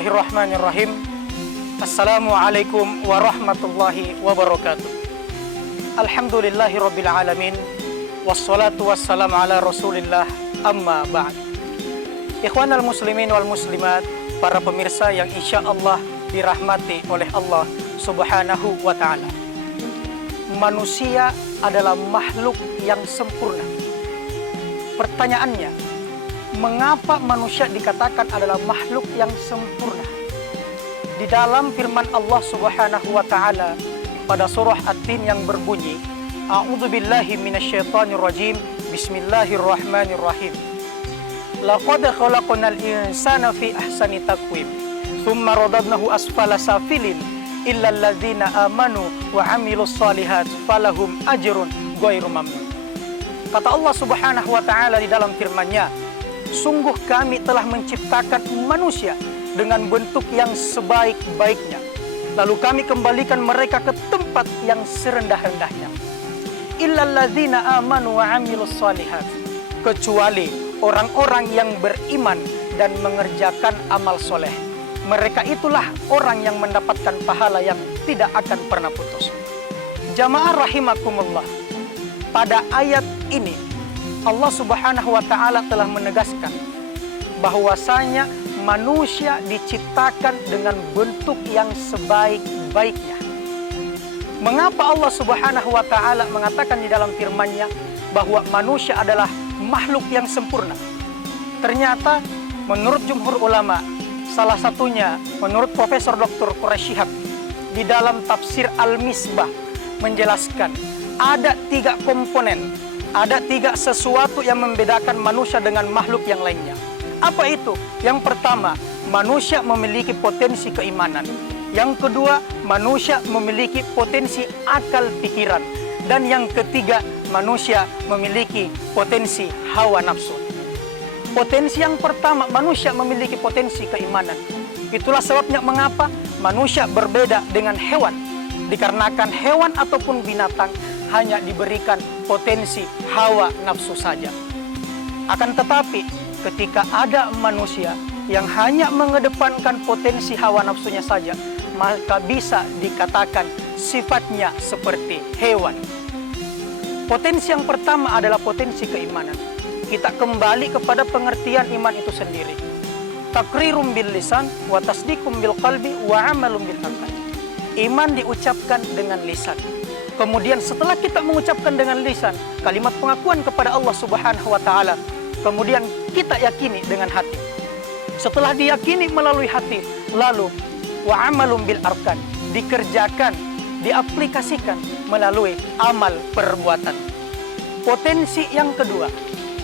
Bismillahirrahmanirrahim. Assalamualaikum warahmatullahi wabarakatuh. Alhamdulillahirabbil alamin. Wassalatu wassalamu ala Rasulillah, amma ba'd. Ikhwanal muslimin wal muslimat, para pemirsa yang insyaallah dirahmati oleh Allah Subhanahu wa taala. Manusia adalah makhluk yang sempurna. Pertanyaannya, mengapa manusia dikatakan adalah makhluk yang sempurna? Di dalam firman Allah Subhanahu wa taala pada surah At-Tin yang berbunyi, A'udzubillahi minasyaitonir rajim. Bismillahirrahmanirrahim. Laqad khalaqnal insana fi ahsani taqwim, tsumma radadnahu asfala safilin, illa alladzina amanu wa 'amilus shalihat falahum ajrun ghairu mamnun. Kata Allah Subhanahu wa taala di dalam firman-Nya, sungguh kami telah menciptakan manusia dengan bentuk yang sebaik-baiknya, lalu kami kembalikan mereka ke tempat yang serendah-rendahnya. Illal ladzina amanu wa 'amilus shalihat, kecuali orang-orang yang beriman dan mengerjakan amal soleh. Mereka itulah orang yang mendapatkan pahala yang tidak akan pernah putus. Jamaah rahimakumullah, pada ayat ini Allah Subhanahu wa taala telah menegaskan bahwasanya manusia diciptakan dengan bentuk yang sebaik-baiknya. Mengapa Allah Subhanahu wa taala mengatakan di dalam firman-Nya bahwa manusia adalah makhluk yang sempurna? Ternyata menurut jumhur ulama, salah satunya menurut Profesor Dr. Quraish Shihab di dalam tafsir Al-Misbah menjelaskan ada 3 komponen, ada 3 sesuatu yang membedakan manusia dengan makhluk yang lainnya. Apa itu? Yang pertama, manusia memiliki potensi keimanan. Yang kedua, manusia memiliki potensi akal pikiran. Dan yang ketiga, manusia memiliki potensi hawa nafsu. Potensi yang pertama, manusia memiliki potensi keimanan. Itulah sebabnya mengapa manusia berbeda dengan hewan. Dikarenakan hewan ataupun binatang hanya diberikan potensi hawa nafsu saja. Akan tetapi, ketika ada manusia yang hanya mengedepankan potensi hawa nafsunya saja, maka bisa dikatakan sifatnya seperti hewan. Potensi yang pertama adalah potensi keimanan. Kita kembali kepada pengertian iman itu sendiri. Taqrirum bil lisan wa tasdiqum bil qalbi wa amalum bil arkan. Iman diucapkan dengan lisan. Kemudian setelah kita mengucapkan dengan lisan kalimat pengakuan kepada Allah Subhanahu wa taala, kemudian kita yakini dengan hati. Setelah diyakini melalui hati, lalu wa amalum bil arkan, dikerjakan, diaplikasikan melalui amal perbuatan. Potensi yang kedua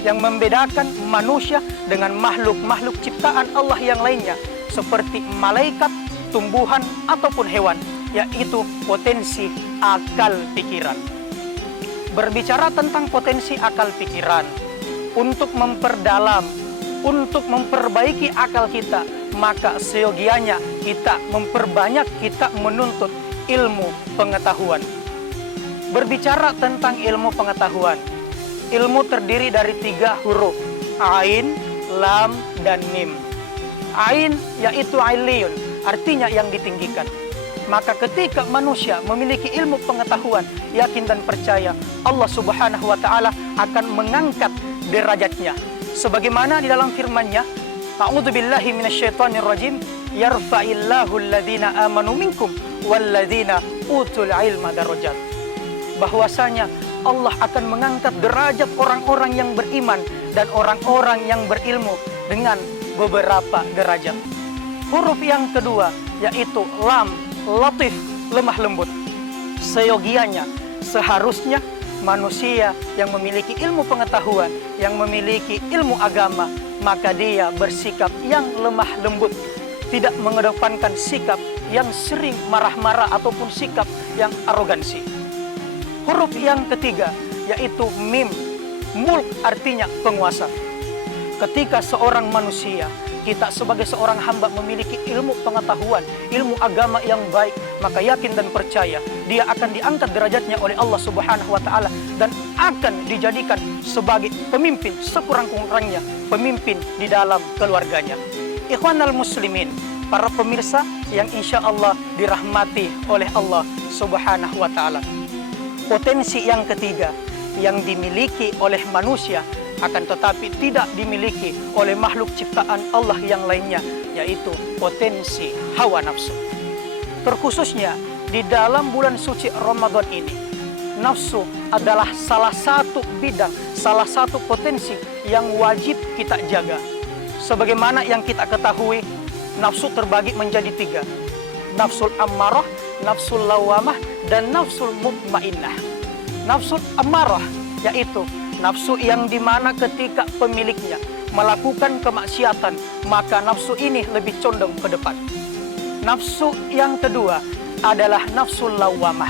yang membedakan manusia dengan makhluk-makhluk ciptaan Allah yang lainnya seperti malaikat, tumbuhan ataupun hewan, yaitu potensi akal pikiran. Berbicara tentang potensi akal pikiran, untuk memperdalam, untuk memperbaiki akal kita, maka seyogianya kita memperbanyak, kita menuntut ilmu pengetahuan. Berbicara tentang ilmu pengetahuan, ilmu terdiri dari 3 huruf, Ain, Lam, dan Mim. Ain yaitu Ailiyun, artinya yang ditinggikan. Maka ketika manusia memiliki ilmu pengetahuan, yakin dan percaya Allah Subhanahu wa taala akan mengangkat derajatnya. Sebagaimana di dalam firman-Nya, A'udzubillahi minasyaitonir rajim, yarfa'illahu alladhina amanu minkum walladzina utul ilma darajat. Bahwasanya Allah akan mengangkat derajat orang-orang yang beriman dan orang-orang yang berilmu dengan beberapa derajat. Huruf yang kedua yaitu Lam, latif, lemah lembut. Seyogianya, seharusnya manusia yang memiliki ilmu pengetahuan, yang memiliki ilmu agama, maka dia bersikap yang lemah lembut, tidak mengedepankan sikap yang sering marah-marah ataupun sikap yang arogansi. Huruf yang ketiga yaitu Mim, mulk, artinya penguasa. Ketika seorang manusia, kita sebagai seorang hamba memiliki ilmu pengetahuan, ilmu agama yang baik, maka yakin dan percaya dia akan diangkat derajatnya oleh Allah Subhanahu wa taala dan akan dijadikan sebagai pemimpin sekurang-kurangnya, pemimpin di dalam keluarganya. Ikhwanal muslimin, para pemirsa yang insya Allah dirahmati oleh Allah Subhanahu wa Ta'ala. Potensi yang ketiga yang dimiliki oleh manusia akan tetapi tidak dimiliki oleh makhluk ciptaan Allah yang lainnya, yaitu potensi hawa nafsu. Terkhususnya di dalam bulan suci Ramadan ini, nafsu adalah salah satu bidang, salah satu potensi yang wajib kita jaga. Sebagaimana yang kita ketahui, nafsu terbagi menjadi 3. Nafsul ammarah, nafsul lawamah, dan nafsul mutmainnah. Nafsul ammarah yaitu nafsu yang dimana ketika pemiliknya melakukan kemaksiatan, maka nafsu ini lebih condong ke depan. Nafsu yang kedua adalah nafsul lawamah.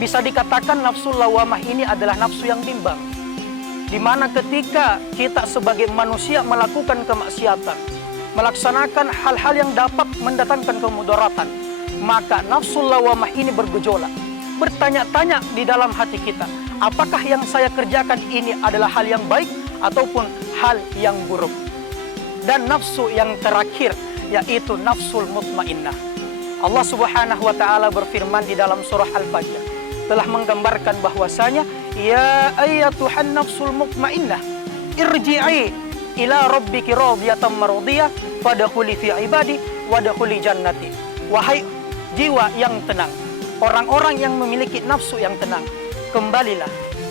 Bisa dikatakan nafsul lawamah ini adalah nafsu yang bimbang, di mana ketika kita sebagai manusia melakukan kemaksiatan, melaksanakan hal-hal yang dapat mendatangkan kemudaratan, maka nafsul lawamah ini bergejolak, bertanya-tanya di dalam hati kita, apakah yang saya kerjakan ini adalah hal yang baik ataupun hal yang buruk. Dan nafsu yang terakhir yaitu nafsul mutmainnah. Allah Subhanahu wa Ta'ala berfirman di dalam surah Al-Fajr, telah menggambarkan bahwasanya, ya ayyatuhan nafsul mutmainnah irji'i ila rabbiki radiyatan mardiyah fadkhuli fi ibadi wadkhuli jannati. Wahai jiwa yang tenang, orang-orang yang memiliki nafsu yang tenang, kembalilah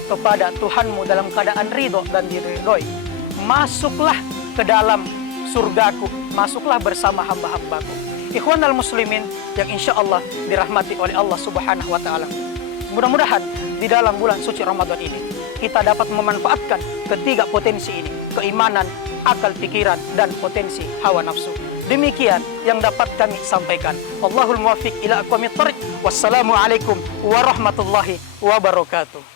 kepada Tuhanmu dalam keadaan ridho dan diridhoi. Masuklah ke dalam surgaku, masuklah bersama hamba-hambaku. Ikhwanal muslimin yang insya Allah dirahmati oleh Allah Subhanahu wa Ta'ala. Mudah-mudahan di dalam bulan suci Ramadan ini kita dapat memanfaatkan ketiga potensi ini, keimanan, akal pikiran, dan potensi hawa nafsu. Demikian yang dapat kami sampaikan. Wallahul muwaffiq ila aqwamit thoriq. Wassalamualaikum warahmatullahi wabarakatuh.